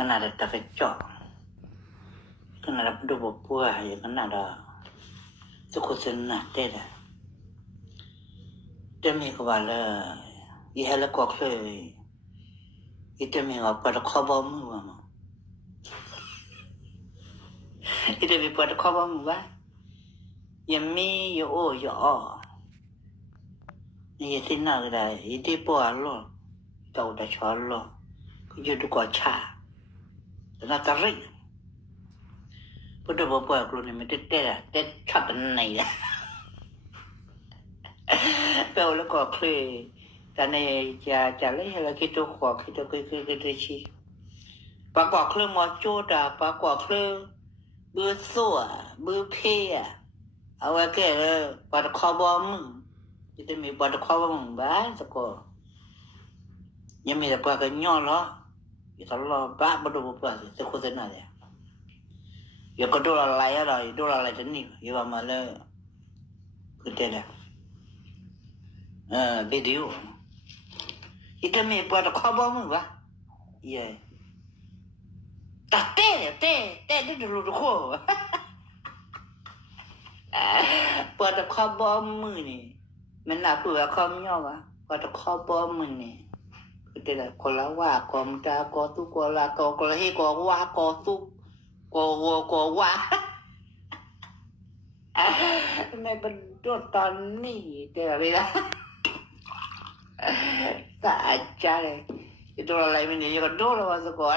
kan ada terkecok, kan ada dua buah, kan ada cukup senang deh. Demi kepala, ia lah kau klei, itu mengapa pada khabar muam, itu mengapa pada khabar muam, yang mi ya oh ya oh, ia sinar dah, itu buah lo, tahu dah cakap lo, kerja tu kau cah. Nak tarik, pada bapa aku ni mesti dah cat ni lah. Kau le kau kle, dan ni jadi lah kita kau kita sih. Pak kau kle mau jodoh, pak kau kle bersua, berpia, awak ke pada khabar itu mi pada khabar bah sekolah. Yang mi dapat kenyal lah. Allah bak betul betul sekutu naya. Ya kedua layar lah, dua layar ni, ya malah kita dah video. Itu me buat khabar mu bah, ya. Tak tu dulu dulu. Buat khabar mu ni, mana buat khabarnya bah, buat khabar mu ni. Kita lah kalau wah kau minta kau tu kau lah kau kalau he kau wah kau tu kau wah. Ni betul tahun ni dia bila tak ajar le. Itu orang lain ni juga dulu masuk kau.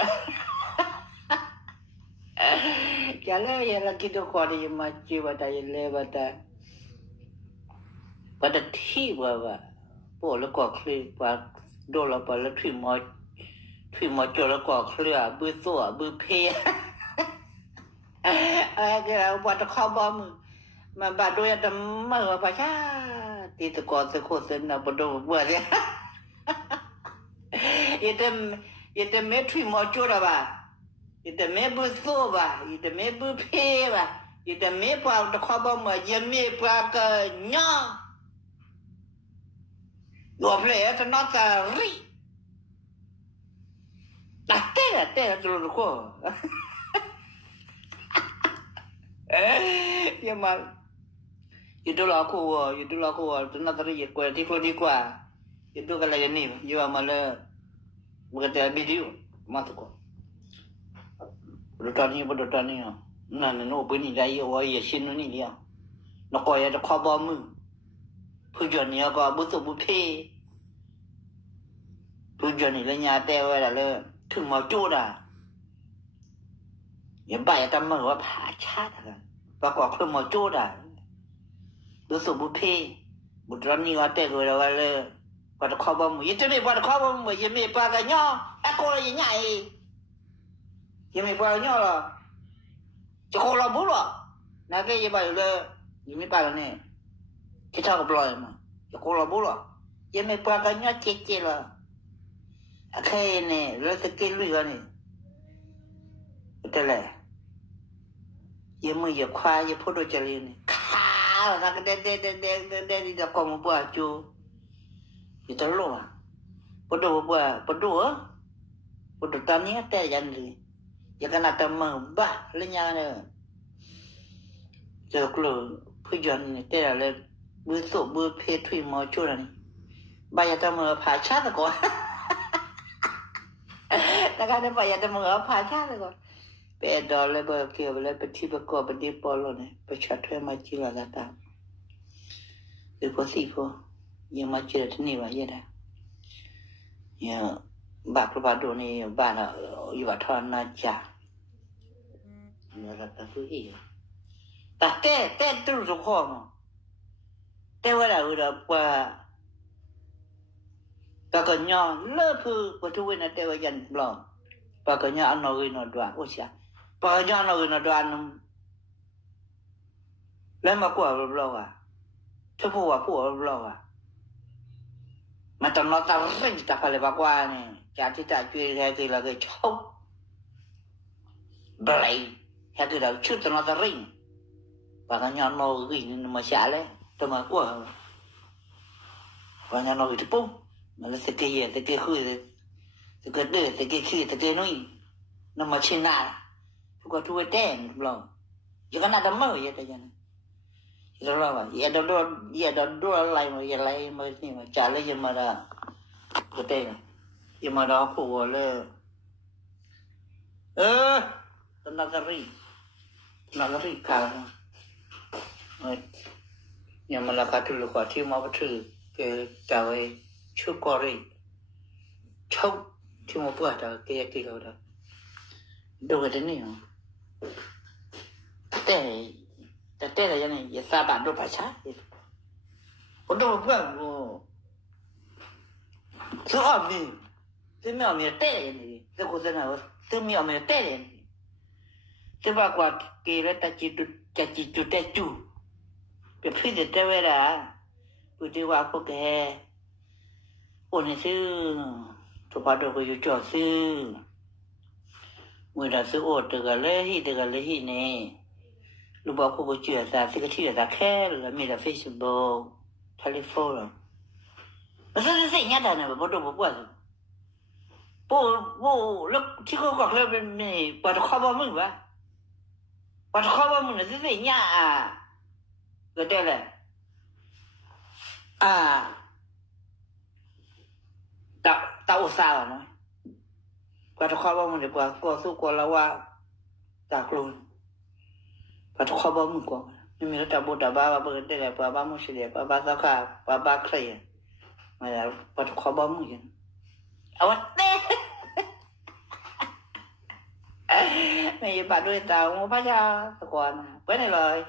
Kalau yang lagi tu kau ni macam pada yang pada tiba boleh kau klip Dolar pada tui mau jual kau keluar bersua berpia. Kita buat khabar mu, memang doa demam apa sah. Tidak kau sekutu nak berdoa buat ya. Itu me tui mau jual apa? Itu me bersua apa? Itu me berpia apa? Itu me buat khabar mu, yang me buat kenyang. Dua belas tu nak cari, dah dulu kau. Ya mal, itu lah aku, tu nak cari kau, di kau, itu kalau ni, ya malah berkata video, masuk kau. Bertanya, nah, bini dah ya sini ni dia, nak kau ada khabar mu. Pujian ni aku betul bupe. Pujian ni le nyata awak le tu mau jodoh. Yang baik tak mahu apa chat kan. Pak aku mau jodoh. Betul bupe. Betul ni ada awak le pada khabar mu. Itu ni pada khabar mu. Yang ni pada nyo. Aku yang nyai. Yang ni pada nyo lah. Sekolah pula. Nak ke yang baik le. Yang ni pada ni. Kita aku belum mah, sekolah bola. Ia mempelajarinya kecil lah. Akhirnya ni, lalu sekali ni, betul lah. Ia ia kuah, ia foto cari ni. Kau, nak dia dia kau mau buat tu, itu lo ah. Foto tanya ada yang ni, ia kan ada membah lenyang ni. Jadi pujian ni dia le. Betul berpetui mau jual ni, bayar tamu apa cah tu kau? Tak ada bayar tamu apa cah tu kau? Pedal le berkira le peti berkau berdiri polo ni, bercakap macam lah kata. Siapa yang macam ni bayar dah. Ya, bak lepas ni bana ibat thon naja. Ni kata tu iya. Tak tu kau. Tewa dah apa? Pakainya lepas betul ni tewa yang belum. Pakainya anak ini dua, usia. Pakainya anak ini dua enam. Lama kuah belum ah. Cepu belum ah. Macam nak tarik tak boleh pakaian ni. Jadi tak cuci lagi lagi cau. Belai, jadi dah cuci nak tarik. Pakainya anak ini masih ada. Tama kuah. Pakainya anak itu pun. Malah sekali khui, sekali nui. nó mà xin nà có thui tên lòng chỉ có nada mơ vậy thôi nhá rồi là vậy đó lại mà trả lời gì mà là cái tên gì mà đó của là nagari cả nhưng mà là cả thứ của thì mà thứ cái cái chú có rồi châu thì mà bữa đó cái đó đâu cái đấy nhỉแต่ละอย่างนี้อย่าซาบานด้วยภาษาคนดูเพื่อนกูซื้อออกมีซื้อไม่ออกมีแต่นี่ซื้อกูซื้อนะซื้อไม่ออกมีแต่นี่ซื้อว่ากว่าเกลือตะจิตุจะจิตุแต่จูเป็นพี่เด็ดแต่เวลาพูดที่ว่าพวกแกโอนให้ซื้อทุกบาทก็อยู่จอดซื้อเมื่อเราซื้อโอดเดือดเลยนี่ลูกบอกพวกกูเชื่อซะสิก็เชื่อซะแค่แล้วมีแต่ Facebook Telephone มันสิญาตินะบ่ต้องบ่ปวดปู่แล้วที่เขาบอกแล้วเป็นนี่ปวดคอบ่มึงวะปวดคอบ่มึงน่ะสิญาก็ได้แหละตาอุตส่าห์เนาะปวดคอบ่มึงดีกว่าก็สู้กว่าแล้วว่าจากลุนPak khabar mu ko ni mi ta boda baba berde la baba mu sile baba saka baba kray maya pak khabar mu yin awat te mai ba đôi tao mu pa cha ko na bữa này rồi